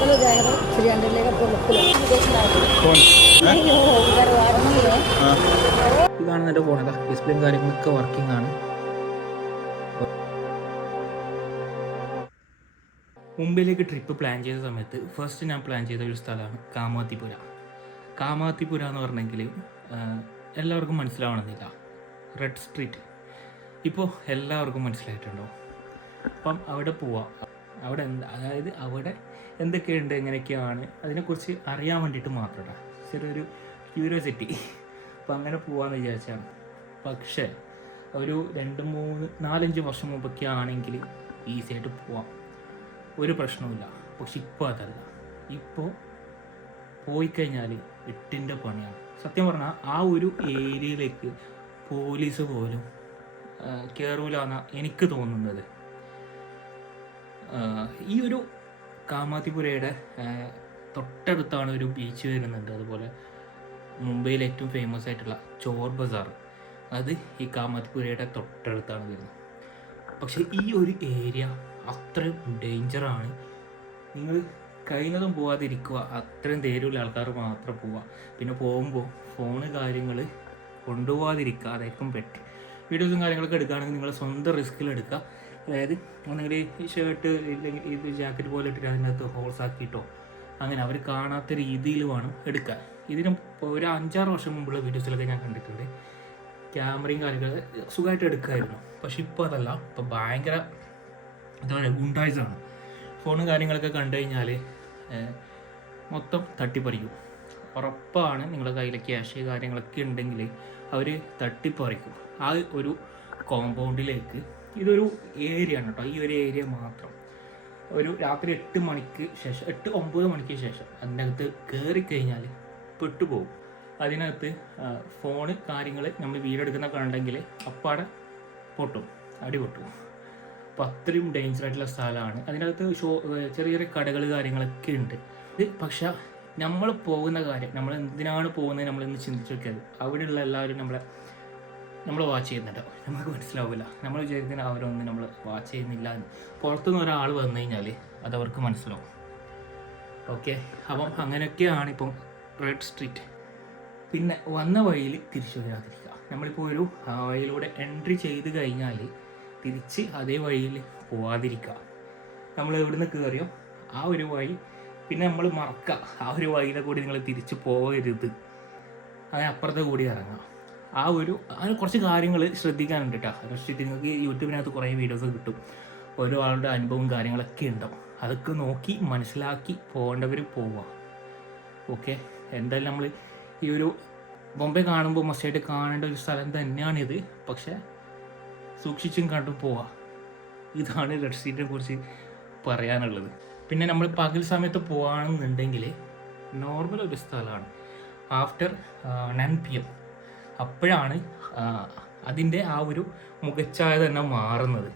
चलो जाएगा तो 300 लेगा पूरा ഇതാണ് എൻ്റെ ഫോൺ. അതാ ഡിസ്പ്ലേയും കാര്യങ്ങളൊക്കെ വർക്കിംഗ് ആണ്. മുംബൈയിലേക്ക് ട്രിപ്പ് പ്ലാൻ ചെയ്ത സമയത്ത് ഫസ്റ്റ് ഞാൻ പ്ലാൻ ചെയ്ത ഒരു സ്ഥലമാണ് കാമാത്തിപുര. കാമാത്തിപുര എന്ന് പറഞ്ഞെങ്കിൽ എല്ലാവർക്കും മനസ്സിലാവണമെന്നില്ല. റെഡ് സ്ട്രീറ്റ് ഇപ്പോൾ എല്ലാവർക്കും മനസ്സിലായിട്ടുണ്ടോ? അപ്പം അവിടെ പോവാം. അവിടെ അതായത് അവിടെ എന്തൊക്കെയുണ്ട്, എങ്ങനെയൊക്കെയാണ്, അതിനെക്കുറിച്ച് അറിയാൻ വേണ്ടിയിട്ട് മാത്രമല്ല, ചെറിയൊരു ക്യൂരിയോസിറ്റി. അപ്പം അങ്ങനെ പോകാമെന്ന് വിചാരിച്ചാണ്. പക്ഷേ ഒരു 2-3-4-5 വർഷം മുമ്പൊക്കെ ആണെങ്കിൽ ഈസി ആയിട്ട് പോവാം, ഒരു പ്രശ്നവുമില്ല. പക്ഷെ ഇപ്പോൾ അതല്ല. ഇപ്പോൾ പോയി കഴിഞ്ഞാൽ 8ൻ്റെ പണിയാണ്. സത്യം പറഞ്ഞാൽ ആ ഒരു ഏരിയയിലേക്ക് പോലീസ് പോലും കയറൂലെന്നാണ് എനിക്ക് തോന്നുന്നത്. ഈ ഒരു കാമാത്തിപുരയുടെ തൊട്ടടുത്താണ് ഒരു ബീച്ച് വരുന്നുണ്ട്. അതുപോലെ മുംബൈയിലെ ഏറ്റവും ഫേമസ് ആയിട്ടുള്ള ചോർ ബസാർ, അത് ഈ കാമാത്തിപുരയുടെ തൊട്ടടുത്താണ് വരുന്നത്. പക്ഷേ ഈ ഒരു ഏരിയ അത്രയും ഡേഞ്ചറാണ്. നിങ്ങൾ കഴിയുന്നതും പോവാതിരിക്കുക. അത്രയും ധൈര്യമുള്ള ആൾക്കാർ മാത്രം പോവുക. പിന്നെ പോകുമ്പോൾ ഫോണ് കാര്യങ്ങൾ കൊണ്ടുപോകാതിരിക്കുക, അതായിരിക്കും ബെറ്റർ. വീഡിയോസും കാര്യങ്ങളൊക്കെ എടുക്കുകയാണെങ്കിൽ നിങ്ങൾ സ്വന്തം റിസ്കിൽ എടുക്കുക. അതായത് ഒന്നെങ്കിൽ ഈ ഷർട്ട് ഇല്ലെങ്കിൽ ഇത് ജാക്കറ്റ് പോലെ ഇട്ടിട്ട് അതിനകത്ത് ഹോൾസ് ആക്കിയിട്ടോ അങ്ങനെ അവർ കാണാത്ത രീതിയിൽ വേണം എടുക്കാൻ. ഇതിനും ഒരു 5-6 വർഷം മുമ്പുള്ള വീഡിയോസിലൊക്കെ ഞാൻ കണ്ടിട്ടുണ്ട്. ക്യാമറയും കാര്യങ്ങൾ സുഖമായിട്ട് എടുക്കുമായിരുന്നു. പക്ഷെ ഇപ്പോൾ അതല്ല. ഇപ്പോൾ ഭയങ്കര എന്താ പറയുക, ഗുണ്ടായിസാണ്. ഫോണും കാര്യങ്ങളൊക്കെ കണ്ടു കഴിഞ്ഞാൽ മൊത്തം തട്ടിപ്പറിക്കും. ഉറപ്പാണ്. നിങ്ങളുടെ കയ്യിൽ ക്യാഷ് കാര്യങ്ങളൊക്കെ ഉണ്ടെങ്കിൽ അവർ തട്ടിപ്പറിക്കും. ആ ഒരു കോമ്പൗണ്ടിലേക്ക്, ഇതൊരു ഏരിയ ആണ് കേട്ടോ, ഈ ഒരു ഏരിയ മാത്രം. ഒരു രാത്രി 8 മണിക്ക് ശേഷം, 8-9 മണിക്ക് ശേഷം അതിനകത്ത് കയറിക്കഴിഞ്ഞാൽ പെട്ടുപോകും. അതിനകത്ത് ഫോണ് കാര്യങ്ങൾ നമ്മൾ വീഡിയോ എടുക്കുന്ന കണ്ടെങ്കിൽ അപ്പാടെ പൊട്ടും, അടിപൊട്ടും. അപ്പോൾ അത്രയും ഡേഞ്ചറായിട്ടുള്ള സ്ഥലമാണ്. അതിനകത്ത് ചെറിയ ചെറിയ കടകൾ കാര്യങ്ങളൊക്കെ ഉണ്ട്. ഇത് പക്ഷേ നമ്മൾ പോകുന്ന കാര്യം, നമ്മൾ എന്തിനാണ് പോകുന്നത് നമ്മളൊന്ന് ചിന്തിച്ച് നോക്കിയത്. അവിടെയുള്ള എല്ലാവരും നമ്മൾ വാച്ച് ചെയ്യുന്നുണ്ടോ? നമുക്ക് മനസ്സിലാവില്ല. നമ്മൾ വിചാരിക്കുന്ന അവരൊന്നും നമ്മൾ വാച്ച് ചെയ്യുന്നില്ല എന്ന്. പുറത്തുനിന്ന് ഒരാൾ വന്നു കഴിഞ്ഞാൽ അതവർക്ക് മനസ്സിലാവും. ഓക്കെ, അപ്പം അങ്ങനെയൊക്കെയാണ് ഇപ്പം റെഡ് സ്ട്രീറ്റ്. പിന്നെ വന്ന വഴിയിൽ തിരിച്ചു വരാതിരിക്കുക. നമ്മളിപ്പോൾ ഒരു വഴിയിലൂടെ എൻട്രി ചെയ്ത് കഴിഞ്ഞാൽ തിരിച്ച് അതേ വഴിയിൽ പോവാതിരിക്കുക. നമ്മൾ എവിടുന്ന് കയറിയോ ആ ഒരു വഴി പിന്നെ നമ്മൾ മറക്കുക. ആ ഒരു വഴിയിലെ കൂടി നിങ്ങൾ തിരിച്ച് പോകരുത്. അങ്ങനെ അപ്പുറത്തെ കൂടി ഇറങ്ങാം. അങ്ങനെ കുറച്ച് കാര്യങ്ങൾ ശ്രദ്ധിക്കാനുണ്ട് കേട്ടോ. ശ്രദ്ധിച്ചിട്ട് നിങ്ങൾക്ക് യൂട്യൂബിനകത്ത് കുറേ വീഡിയോസ് കിട്ടും. ഓരോ ആളുടെ അനുഭവവും കാര്യങ്ങളൊക്കെ ഉണ്ടാവും. അതൊക്കെ നോക്കി മനസ്സിലാക്കി പോകേണ്ടവർ പോവുക. ഓക്കെ, എന്തായാലും നമ്മൾ ഈ ഒരു ബോംബെ കാണുമ്പോൾ മസ്റ്റായിട്ട് കാണേണ്ട ഒരു സ്ഥലം തന്നെയാണിത്. പക്ഷേ സൂക്ഷിച്ചും കണ്ടും പോവുക. ഇതാണ് റെഡ് സ്ട്രീറ്റിനെ കുറിച്ച് പറയാനുള്ളത്. പിന്നെ നമ്മൾ പകൽ സമയത്ത് പോകുകയാണെന്നുണ്ടെങ്കിൽ നോർമൽ ഒരു സ്ഥലമാണ്. ആഫ്റ്റർ 9 PM അപ്പോഴാണ് അതിൻ്റെ ആ ഒരു മുഖച്ഛായ തന്നെ മാറുന്നത്.